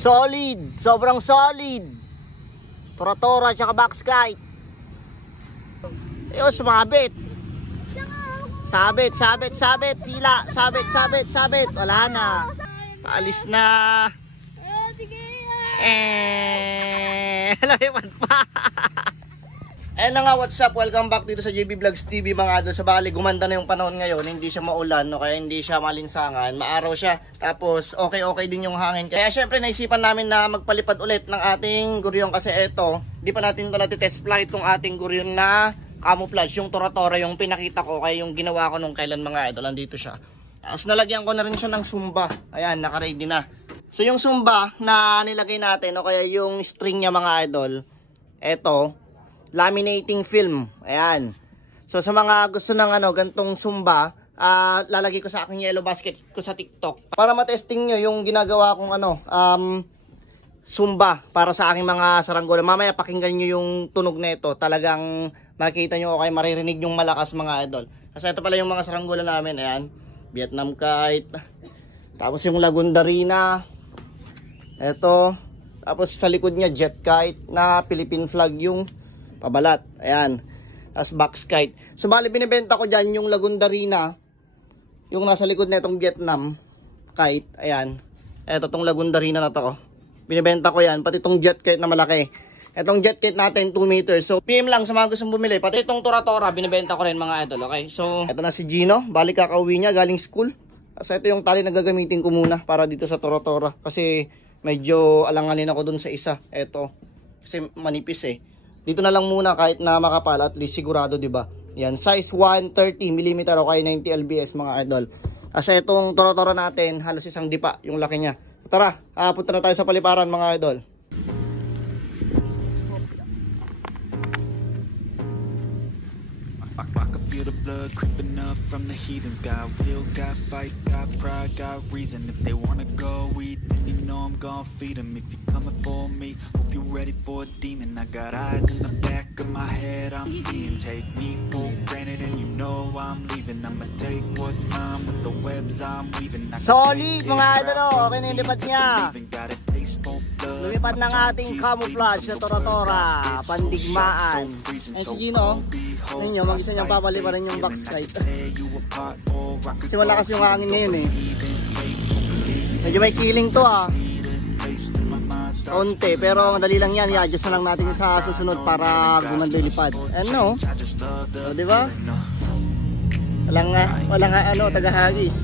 Solid, sobrang solid. Tora-tora tsaka box kite. Ayun, sumabit. Sabit, sabit, sabit. Tila, sabit, sabit, sabit. Wala na. Paalis na. Lalipat pa. Ayun na nga, what's up? Welcome back dito sa JB Vlogs TV mga idol. Sa bali, gumanda na yung panahon ngayon. Hindi siya maulan, no? Kaya hindi siya malinsangan. Maaraw siya. Tapos, okay din yung hangin. Kaya syempre, naisipan namin na magpalipad ulit ng ating guryon. Kasi eto, di pa natin ito natitest flight kung ating guryon na camouflage. Yung tora-tora, yung pinakita ko. Kaya yung ginawa ko nung kailan mga idol. Andito siya. Tapos, nalagyan ko na rin siya ng sumba. Ayan, naka-ready na. So, yung sumba na nilagay natin, o kaya yung string niya mga idol, eto, laminating film. Ayan. So sa mga gusto ng gantong sumba, lalagay ko sa aking yellow basket ko sa TikTok para matesting nyo yung ginagawa kong sumba para sa aking mga saranggola. Mamaya pakinggan nyo yung tunog nito. Talagang makikita nyo o kaya maririnig yung malakas mga idol. Kasi ito pala yung mga saranggola namin. Ayan. Vietnam kite. Tapos yung Lagundarina. Ito. Tapos sa likod niya jet kite na Philippine flag yung pabalat. Ayan. As box kite. So bali binibenta ko dyan yung Lagundarina. Yung nasa likod na itong Vietnam kite. Ayan. Eto tong Lagundarina na to. Binibenta ko yan. Pati itong jet kite na malaki. Itong jet kite natin 2 meters. So PM lang sa mga gustong bumili. Pati itong tora-tora binibenta ko rin mga idol. Okay. So eto na si Gino. Bali kakauwi niya galing school. So ito yung tali na gagamitin ko muna para dito sa tora-tora. Kasi medyo alanganin ako dun sa isa. Eto. Kasi manipis eh. Dito na lang muna kahit na makapal, at least sigurado, 'di ba? Yan, size 130 mm o kaya 90 lbs mga idol. Kasi itong tora-tora natin, halos isang dipa yung laki niya. Tara, punta na tayo sa paliparan mga idol. I can feel the blood creeping up from the heathens. Got will, got fight, got pride, got reason. If they wanna go eat, then you know I'm gonna feed them. If you're coming for me, hope you're ready for a demon. I got eyes in the back of my head, I'm seeing. Take me for granted and you know I'm leaving. I'ma take what's mine with the webs I'm weaving. Solid mga idol, okay na yung lipad niya. Lumipad ng ating camouflage na tora-tora, pandigmaan. Ay si Gino, ninyo, mag-isa niyang papali pa rin yung box kite. Kasi malakas yung hangin ngayon eh. Medyo may killing to konti, pero madali lang yan. I-adjust na lang natin sa susunod para gumanda yung lipad. Ano? O, diba? Walang tagahagis.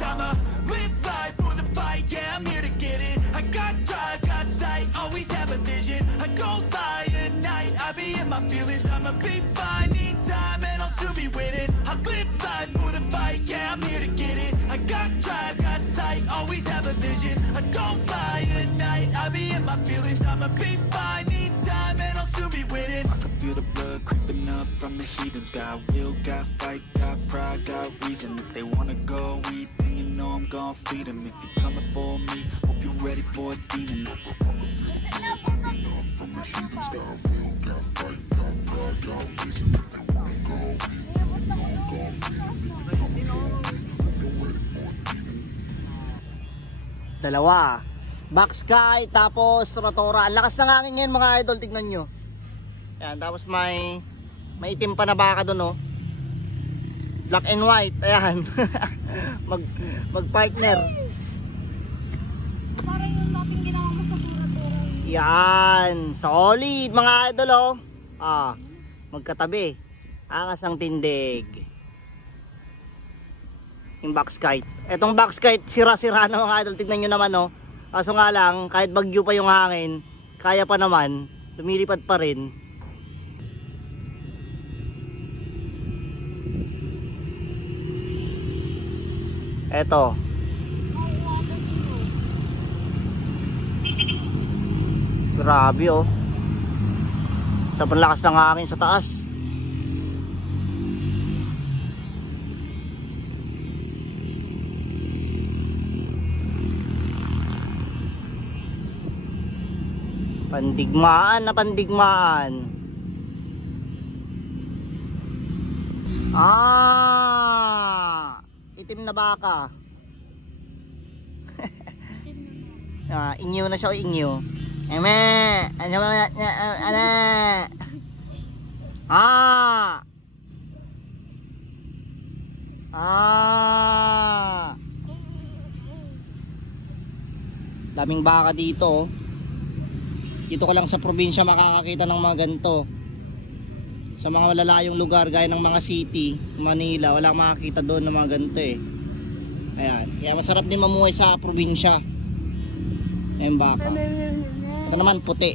I'ma live life for the fight, yeah, I'm here to get it. I got drive, got sight, always have a vision. I don't lie at night, I be in my feelings. I'ma be fine, need time, and I'll still be winning. I live life for the fight, yeah, I'm here to get it. I got drive, got sight, always have a vision. I don't lie at night, I be in my feelings. I'ma be fine, need time, and I'll still be winning. I can feel the blood creeping up from the heathens. Got will, got fight, got pride, got reason. If they wanna go eat, then you know I'm gonna feed them. If you're coming for me, hope you're ready for a demon. Dalawa. Box kite, tapos tora-tora. Ang lakas ng hangin ngayon mga idol, tignan nyo. Ayan, tapos may itim pa na baka doon, no? Black and white, ayan. Mag-partner. Parang yung dating ginawa mo sa tora-tora. Yan, solid mga idol, oh. Magkatabi. Angas ang tindig. Yung box kite. Etong box kite, sira-sira na mga idol. Tignan nyo naman, oh. Kaso nga lang, kahit bagyo pa yung hangin, kaya pa naman, lumilipad pa rin. Eto. Grabe, oh. Sa panlakas ng hangin sa taas. Pandigmaan na pandigmaan. Itim na baka. Inyo na siya o inyo. Eme, ano ba ana? Daming baka dito. Dito ko lang sa probinsya makakakita ng mga ganito. Sa mga malalayong lugar gaya ng mga city, Manila, wala kang makakita doon ng mga ganito eh. Ayan, kaya masarap din mamuhay sa probinsya. Ayan baka. Ito naman puti.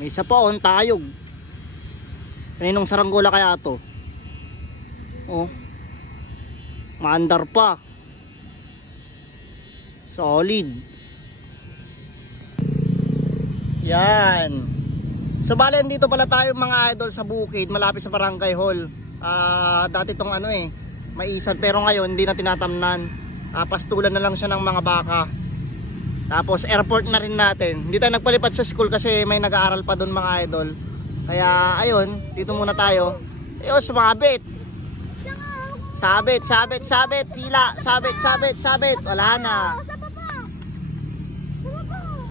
May isa pa on tayog. Kaninong saranggola kaya to? Oh. Maandar pa. Solid. Yan. So bale dito pala tayo mga idol sa bukid, malapit sa Barangay Hall. Dati tong ano eh, maisan, pero ngayon hindi na tinatamnan. Pastulan na lang siya ng mga baka. Tapos airport na rin natin. Hindi tayo nagpalipat sa school kasi may nag-aaral pa doon mga idol. Kaya ayun, dito muna tayo. Ayun, sumabit. Sabit, sabit, sabit, tila, sabit, sabit, sabit. Wala na.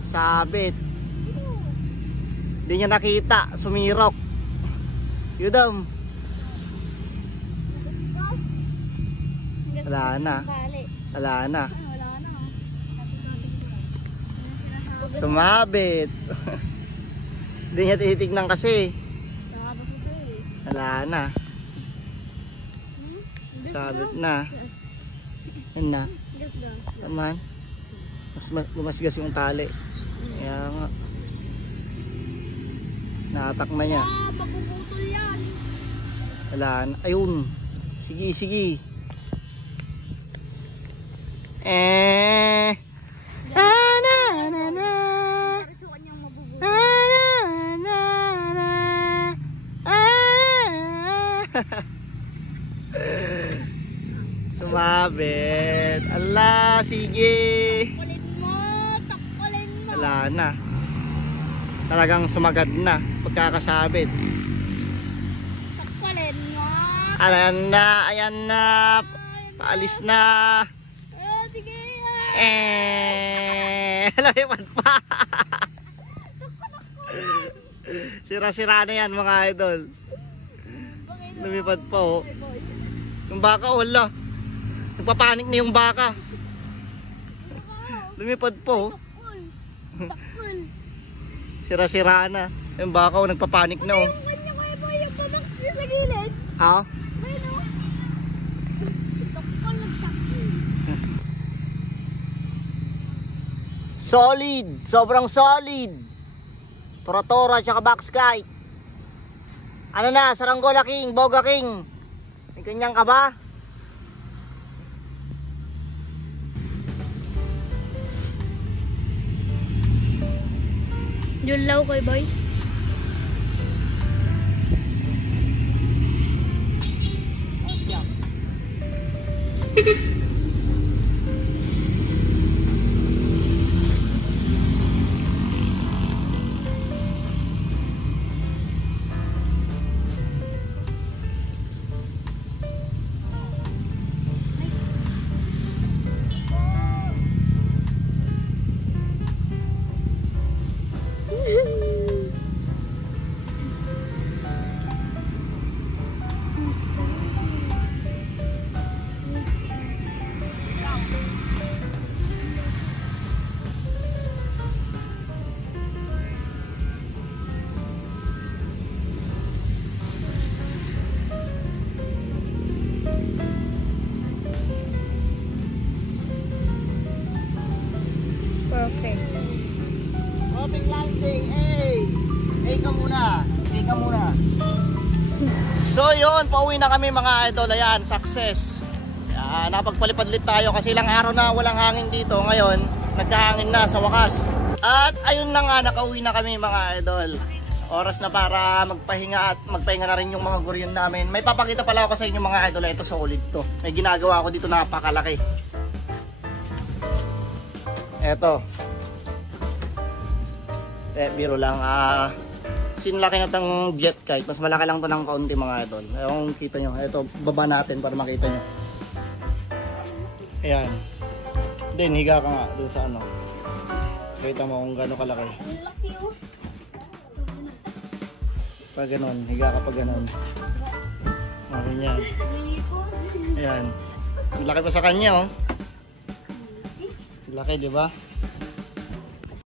Sabit. Hindi niya nakita, sumirok. Yudam. Wala na. Wala na. Sumabit. Hindi niya titignan kasi. Wala na. Sabit na. Yan na. Taman. Mas lumasgas yung tali. Kaya nga. Naatak na niya. Mapuputol yan. Wala na. Ayun. Sige, sige. Sumabit. Ala, sige. Takpalin mo, takpalin mo. Wala na. Talagang sumagad na pagkakasabit. Takpalin mo. Ayan na, ayan na. Paalis na. Sige. Lumipat pa. Sira-sira na yan mga idol. Lumipad pa oh. Yung baka wala. Nagpapanik na yung baka. Lumipad po. Takpal. Sira-sira na. Yung baka oh, nagpapanik na oh. Yung kanya kaya ba yung babaks niya sa gilid? Ha? Ayun o. Takpal, nagtakpal. Solid. Sobrang solid. Tora-tora tsaka box kite. Ano na? Saranggola King, Boga King. May kanyang ka ba? Julaw koy boy. Perfect. Perfect landing. Hey! Hey ka muna. Hey ka muna. So yun, pauwi na kami mga idol. Ayan, success. Napagpalipad-lit tayo kasi ilang araw na walang hangin dito. Ngayon, nagkahangin na sa wakas. At ayun na nga, nakauwi na kami mga idol. Oras na para magpahinga at magpahinga na rin yung mga guryon namin. May papakita pala ako sa inyo mga idol. Ito solid to. May ginagawa ako dito napakalaki. Eto. Biro lang. Sinlaki na tong jet kite. Mas malaki lang to ng kaunti mga idol. Kung kita nyo. Ito, baba natin para makita nyo. Ayan. Then, higa ka nga doon sa ano. Kita mo kung gano'n kalaki. Pag ganun, higa ka pag ganun. Ganyan. Ayan. Laki pa sa kanya, oh. Laki, di ba?